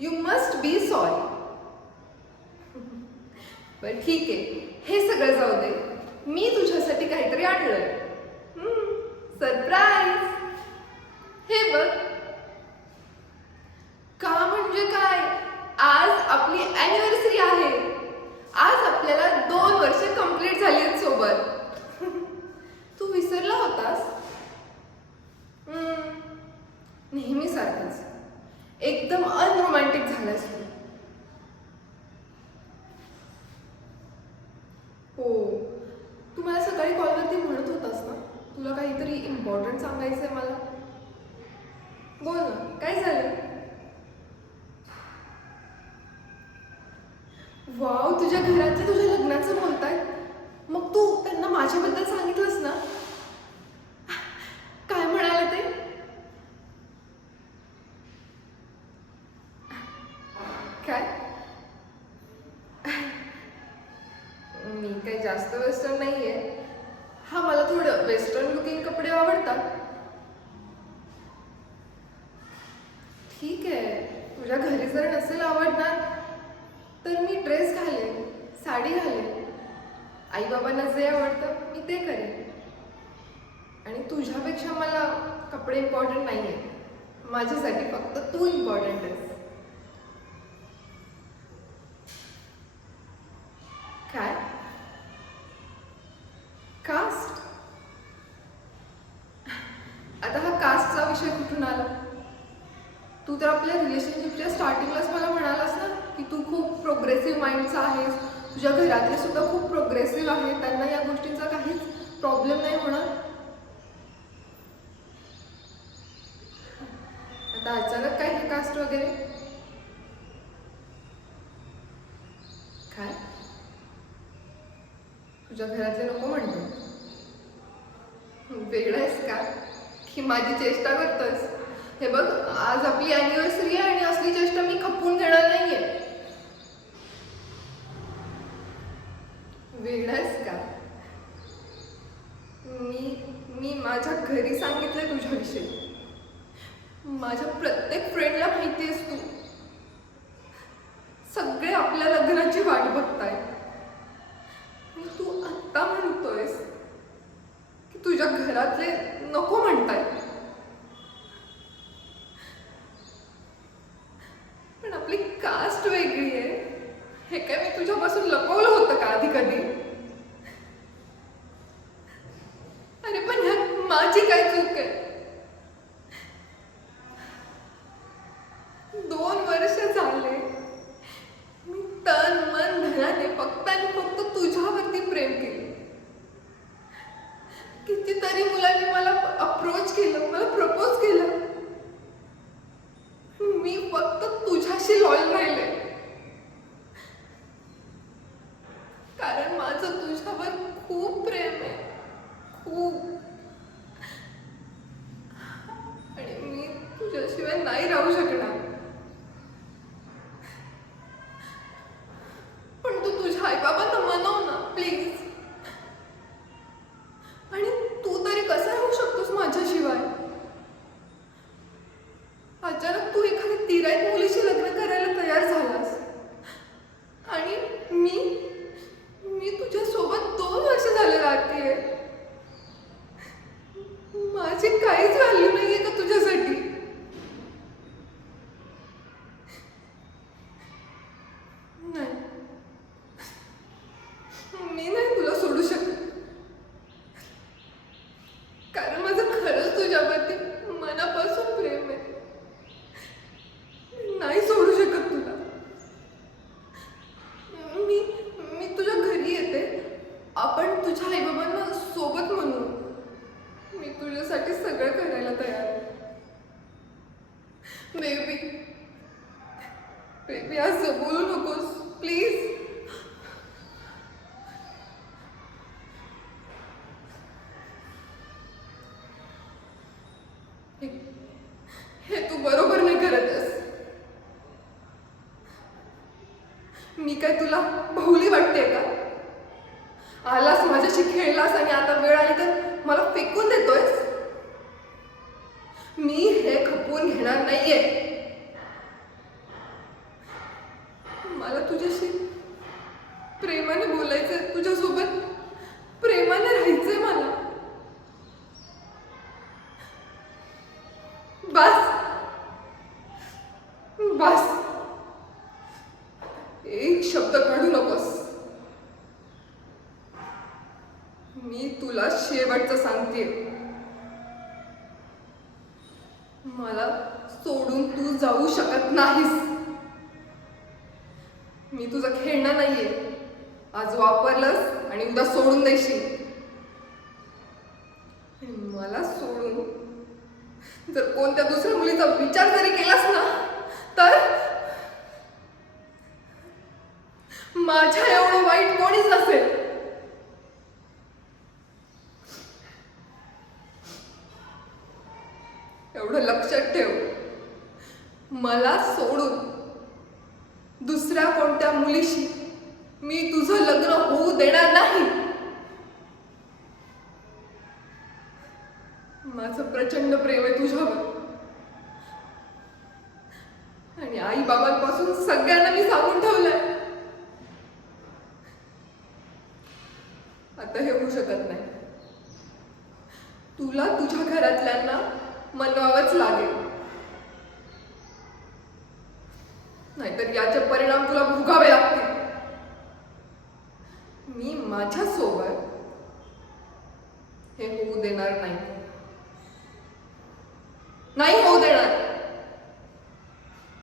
You must be sorry. बरं ठीक आहे, हे सगळं जाऊ दे. मी तुझ्यासाठी काहीतरी आणलंय. सरप्राईज. हे बघ. का म्हणजे काय, आज आपली अॅनिव्हर्सरी आहे. आज आपल्याला 2 वर्ष कंप्लीट झाली आहेत सोबत. तू विसरला होतास? नेहमीसारखंच एकदम अनरोमॅन्टिक झालास तू. हो, तू मला सकाळी कॉलवरती म्हणत होतास ना, तुला काहीतरी इम्पॉर्टंट सांगायचं आहे मला. बोल ना, काय झालं? वाव, तुझ्या घरातले तुझ्या लग्नाचं बोलतायत. मग तू त्यांना माझ्याबद्दल सांगितलंस ना? काय म्हणाले ते? काय? मी काही जास्त वेस्टर्न नाहीये. हा, मला थोडं वेस्टर्न लुकिंग कपडे आवडतात. ठीक आहे, तुझ्या घरी जर नसेल आवडणार तर मी ड्रेस घालेन, साडी घालेन. आई बाबांना जे आवडतं मी ते करेन. आणि तुझ्यापेक्षा मला कपडे इम्पॉर्टंट नाही आहे. माझ्यासाठी फक्त तू इम्पॉर्टंट आहेस. काय? कास्ट? आता हा कास्टचा विषय कुठून आला? तू तर आपल्या रिलेशनशिपच्या स्टार्टिंगलाच मला म्हणालास ना की तू खूप प्रोग्रेसिव्ह माइंडचा आहेस. तुझ्या घरातले सुद्धा खूप प्रोग्रेसिव्ह आहेत, त्यांना या गोष्टींचा काहीच प्रॉब्लेम नाही होणार. आता अचानक काय हे कास्ट वगैरे? काय? तुझ्या घरातले नको म्हणतात? वेगळं आहेस का की माझी चेष्टा करतोस? हे बघ, आज आपली अॅनिव्हर्सरी आहे आणि असली चेष्टा मी खपवून घेणार नाहीये. वेगळं आहेस का? मी माझ्या घरी सांगितलंय तुझ्याविषयी. माझ्या प्रत्येक फ्रेंडला माहिती आहेस तू. सगळे आपल्या लग्नाची वाट बघतायत. आणि तू आत्ता म्हणतोयस की तुझ्या घरातले नको म्हणतायत. पण आपली कास्ट वेगळी आहे, हे काय मी तुझ्यापासून लपवलं होतं का आधी कधी? अरे पण ह्यात माझी काय चूक आहे? 2 वर्ष झाले मी तन मन धनाने फक्त आणि फक्त तुझ्यावरती प्रेम केलं. कितीतरी मुलांनी मला अप्रोच केलं, मला प्रपोज केलं. मी फक्त तुझ्याशी लॉयल राहिले, कारण माझं तुझ्यावर खूप प्रेम आहे, खूप. आणि मी तुझ्याशिवाय नाही राहू शकणार. पण तू तुझ्या आईबाबांना मनव ना प्लीज. आणि तू तरी कसा राहू शकतोस माझ्याशिवाय? अचानक तू एखाद्या तिराईत मुलीशी लग्न करायला तयार झालास आणि मी तुझ्यासोबत 2 वर्ष झाले राहतेय. माझी काहीच व्हॅल्यू नाहीये का तुझ्यासाठी? नाही, मी नाही तुला सोडू शकत, कारण माझं खरंच तुझ्यावरती मनापासून प्रेम आहे. नाही सोडू शकत तुला. मी तुझ्या घरी येते, आपण तुझ्या आईबाबांना सोबत म्हणू. मी तुझ्यासाठी सगळं करायला तयार आहे. बेबी असं बोलू नकोस प्लीज. हे तू बरोबर नाही करतस. मी काय तुला बाहुली वाटते का? आलास माझ्याशी खेळलास आणि आता वेळ आली तर मला फेकून देतोयस. मी हे खपवून घेणार नाहीये. बस, एक शब्द काढू नकोस. मी तुला शेवटचं सांगते, मला सोडून तू जाऊ शकत नाहीस. मी तुझं खेळणं नाहीये. आज वापरलंस आणि उद्या सोडून देशील. आणि मला सोडून जर कोणत्या दुसऱ्या मुलीचा विचार जरी केलास ना, तर माझ्या एवढं वाईट कोणीच नसेल. एवढं लक्षात ठेव, मला सोडून दुसऱ्या कोणत्या मुलीशी मी तुझं लग्न होऊ देणार नाही. माझं प्रचंड प्रेम आहे तुझ्यावर. आणि आई बाबांपासून सगळ्यांना मी सांगून ठेवलंय, आता हे होऊ शकत नाही. तुला तुझ्या घरातल्यांना मनवावंच लागेल, नाहीतर याचे परिणाम तुला भोगावे लागतील. मी माझ्या सोबत हे होऊ देणार नाही.